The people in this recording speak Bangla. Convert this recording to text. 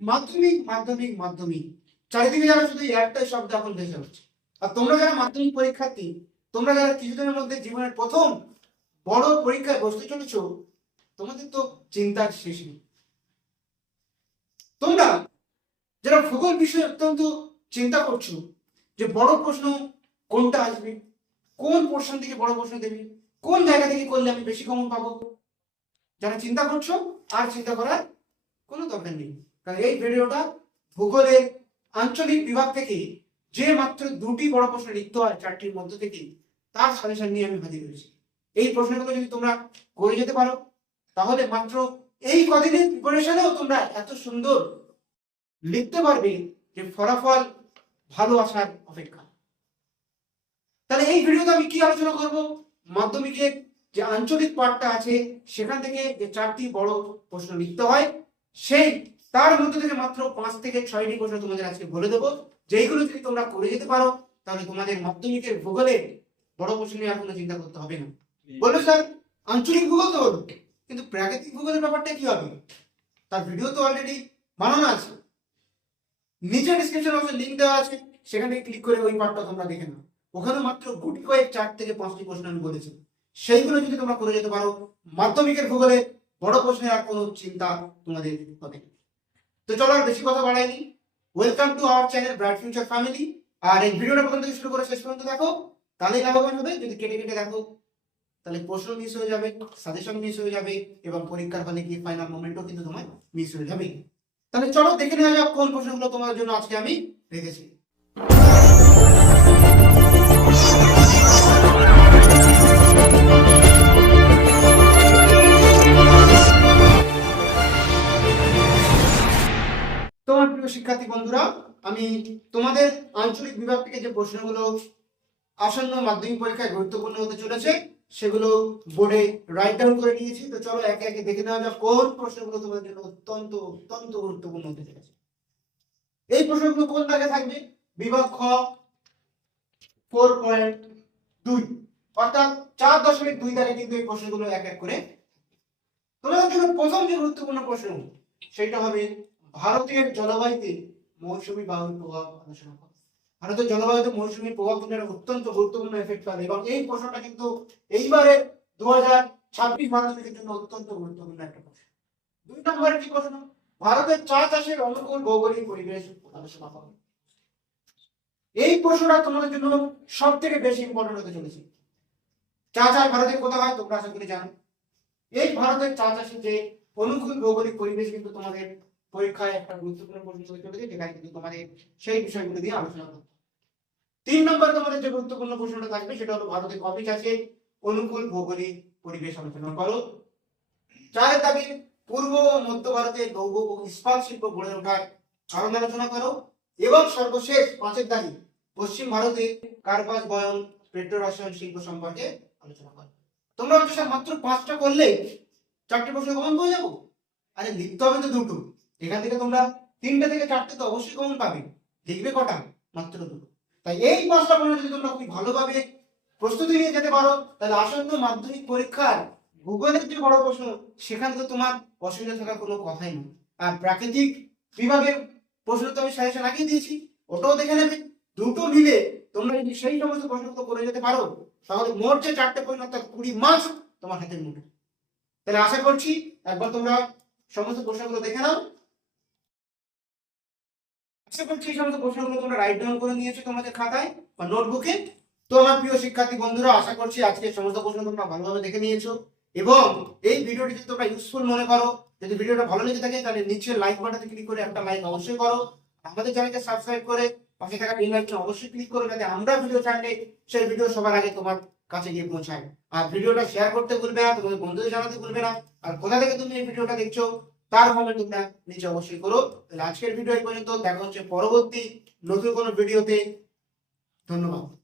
মাধ্যমিক মাধ্যমিক মাধ্যমিক চারিদিকে যারা শুধু একটাই শব্দ এখন ভেসে উঠছে। আর তোমরা যারা মাধ্যমিক পরীক্ষার্থী, তোমরা যারা কিছুদিনের মধ্যে জীবনের প্রথম বড় পরীক্ষায় বসতে চলেছ, তোমাদের তো চিন্তার শেষ নেই। তোমরা যারা ভূগোল বিষয়ে অত্যন্ত চিন্তা করছো যে বড় প্রশ্ন কোনটা আসবে, কোন পোর্শন থেকে বড় প্রশ্ন দেবে, কোন জায়গা থেকে করলে আমি বেশি কমন পাবো, যারা চিন্তা করছো আর চিন্তা করার কোনো দরকার নেই। কারণ এই ভিডিওটা ভূগোলের আঞ্চলিক বিভাগ থেকে যে মাত্র দুটি বড় প্রশ্ন লিখতে হয় চারটির মধ্য থেকে, তার সাজেশন নিয়ে আমি হাজির হয়েছি। এই প্রশ্নগুলো যদি তোমরা করে যেতে পারো, তাহলে মাত্র এই কদিনের প্রিপারেশনেও তোমরা এত সুন্দর লিখতে পারবে যে ফলাফল ভালো আসার অপেক্ষা। তাহলে এই ভিডিওতে আমি কি আলোচনা করব, মাধ্যমিকের যে আঞ্চলিক পার্টটা আছে সেখান থেকে যে চারটি বড় প্রশ্ন লিখতে হয়, সেই তার মধ্যে থেকে মাত্র 5 থেকে 6টি প্রশ্ন তোমাদের আজকে বলে দেবো, যেইগুলো যদি তোমরা করে যেতে পারো তাহলে তোমাদের মাধ্যমিকের ভূগোলের বড় প্রশ্ন নিয়ে আর কোনো চিন্তা করতে হবে না। বলবে স্যার আঞ্চলিক ভূগোল তো হলো, কিন্তু প্রাকৃতিক ভূগোলের ব্যাপারটা কি হবে? তার ভিডিও তো অলরেডি বানানো আছে, নিচে ডিসক্রিপশন বক্সে লিংক দেওয়া আছে, সেখানে ক্লিক করে ওই পার্টটা তোমরা দেখে নাও। ওখানে মাত্র গুটি কয়েক 4 থেকে 5টি প্রশ্ন আমি বলেছি, সেইগুলো যদি তোমরা করে যেতে পারো, মাধ্যমিকের ভূগোলে বড় প্রশ্নের আর কোনো চিন্তা তোমাদের হবে না। তো চলো আর বেশি কথা বাড়াইনি, welcome to our channel bright future family. আর এই ভিডিওটা প্রথম থেকে শুরু করে শেষ পর্যন্ত দেখো, তাহলেই লাভবান হবে। যদি কেটে কেটে দেখো তাহলে প্রশ্ন মিস হয়ে যাবে, সাজেশন মিস হয়ে যাবে, এবং পরীক্ষার হলে গিয়ে ফাইনাল মোমেন্টও কিন্তু তোমার মিস হয়ে যাবে। তাহলে চলো দেখে নেওয়া যাক কোন প্রশ্নগুলো তোমাদের জন্য আজকে আমি রেখেছি। তোমার প্রিয় শিক্ষার্থী বন্ধুরা, আমি তোমাদের আঞ্চলিক বিভাগ থেকে যে প্রশ্নগুলো আসন্ন মাধ্যমিক পরীক্ষায় গুরুত্বপূর্ণ হতে চলেছে সেগুলো বোর্ডে রাইট ডাউন করে নিয়েছি। তো চলো একে একে দেখে নেওয়া যাক কোন প্রশ্নগুলো তোমাদের জন্য অত্যন্ত অত্যন্ত গুরুত্বপূর্ণ হতে চলেছে। এই প্রশ্নগুলো কোন দাগে থাকবে? বিভাগ খ 4.2, অর্থাৎ 4.2 দাগে কিন্তু এই প্রশ্নগুলো এক এক করে। তোমাদের জন্য প্রথম যে গুরুত্বপূর্ণ প্রশ্ন সেটা হবে ভারতের জলবায়ুতে মৌসুমী বায়ুর প্রভাব আলোচনা করো। ভারতের জলবায়ুতে মৌসুমী প্রভাব কিন্তু অত্যন্ত গুরুত্বপূর্ণ এফেক্ট ফেলে, এবং এই প্রশ্নটা কিন্তু এইবারে 2026 মাধ্যমিকের জন্য অত্যন্ত গুরুত্বপূর্ণ একটা প্রশ্ন। 2 নম্বরের কি প্রশ্ন? ভারতের চা চাষের অনুকূল ভৌগোলিক পরিবেশ আলোচনা করো। এই প্রশ্নটা তোমাদের জন্য সব থেকে বেশি ইম্পর্টেন্ট হতে চলেছে। চা চাষ ভারতে কোথায় হয় তোমরা আশা করি জানো। এই ভারতের চা চাষের যে অনুকূল ভৌগোলিক পরিবেশ কিন্তু তোমাদের পরীক্ষায় একটা গুরুত্বপূর্ণ প্রশ্ন হতে চলেছে, যেখানে কিন্তু তোমাদের সেই বিষয়গুলো দিয়ে আলোচনা করতে। 3 নম্বরে তোমাদের যে গুরুত্বপূর্ণ প্রশ্নটা থাকবে সেটা হলো ভারতের কফি চাষের অনুকূল ভৌগোলিক পরিবেশ আলোচনা করো। 4 দাবি পূর্ব ও মধ্য ভারতের লৌহ ও ইস্পাত শিল্প গড়ে ওঠার কারণ আলোচনা করো। এবং সর্বশেষ 5 দাবি পশ্চিম ভারতে কার্পাস বয়ন পেট্রো রসায়ন শিল্প সম্পর্কে আলোচনা করো। তোমরা হচ্ছে মাত্র 5টা করলে 4টে প্রশ্ন কমন পেয়ে যাবো? আরে লিখতে হবে তো দুটো, এখান থেকে তোমরা 3টে থেকে 4টে তো অবশ্যই কমন পাবে। লিখবে কটা? মাত্র দুটো। তাই এই 5টা প্রশ্ন যদি তোমরা খুব ভালোভাবে প্রস্তুতি নিয়ে যেতে পারো, তাহলে আসন্ন মাধ্যমিক পরীক্ষার ভূগোলের যে বড় প্রশ্ন সেখানে তো তোমার অসুবিধা থাকার কোনো কথাই নেই। আর প্রাকৃতিক বিভাগের প্রশ্ন তো আমি সাজেশন আগেই দিয়েছি, ওটাও দেখে নেবে। দুটো মিলে তোমরা যদি সেই সমস্ত প্রশ্নগুলো করে যেতে পারো, তাহলে মোট যে 4টে প্রশ্ন অর্থাৎ 20 মার্কস তোমার হাতের মুঠে। তাহলে আশা করছি একবার তোমরা সমস্ত প্রশ্নগুলো দেখে নাও। আশা করছি এই সমস্ত প্রশ্নগুলো তোমরা রাইট ডাউন করে নিয়েছো তোমাদের খাতায় বা নোটবুকে। তো আমার প্রিয় শিক্ষার্থী বন্ধুরা, আশা করছি আজকে সমস্ত প্রশ্ন তোমরা ভালোভাবে দেখে নিয়েছো, এবং এই ভিডিওটি যদি তোমরা ইউজফুল মনে করো, যদি ভিডিওটা ভালো লেগে থাকে তাহলে নিচে লাইক বাটনে ক্লিক করে একটা লাইক অবশ্যই করো। আমাদের চ্যানেলকে সাবস্ক্রাইব করে পাশে থাকা বেল আইকনে অবশ্যই ক্লিক করো, যাতে আমরা ভিডিও ছাড়লে সেই ভিডিও সবার আগে তোমার কাছে গিয়ে পৌঁছায়। আর ভিডিওটা শেয়ার করতে ভুলবে না, তোমাদের বন্ধুদের জানাতে ভুলবে না। আর কোথা থেকে তুমি এই ভিডিওটা দেখছো তার কমেন্ট তোমরা নিচে অবশ্যই করো। তাহলে আজকের ভিডিও এই পর্যন্ত, দেখা হচ্ছে পরবর্তী নতুন কোনো ভিডিওতে। ধন্যবাদ।